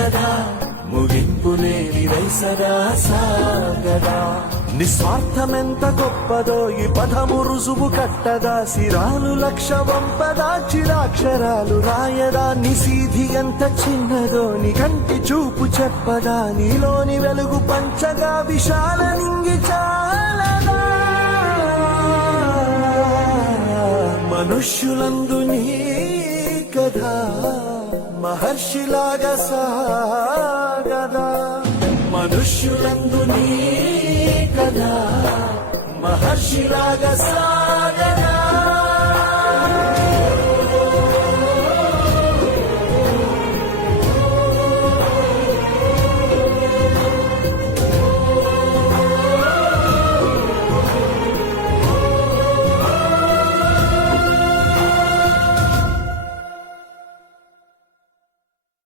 గదా ముగింపు లేని సదా సాగదా నిస్వార్థమెంత గొప్పదో ఈ పదము రుజువు కట్టదా సిరాలు లక్ష వంపదా చిరాక్షరాలు రాయదా నిసీధి ఎంత చిన్నదో నీ కంటి చూపు చెప్పదా నీలోని వెలుగు పంచగా విశాల నింగి చాలదా మనుష్యులందు నీ కథా మహర్షిలాగా సాగదా మనుష్యులందు నీ కథా మహర్షిలాగా సాగదా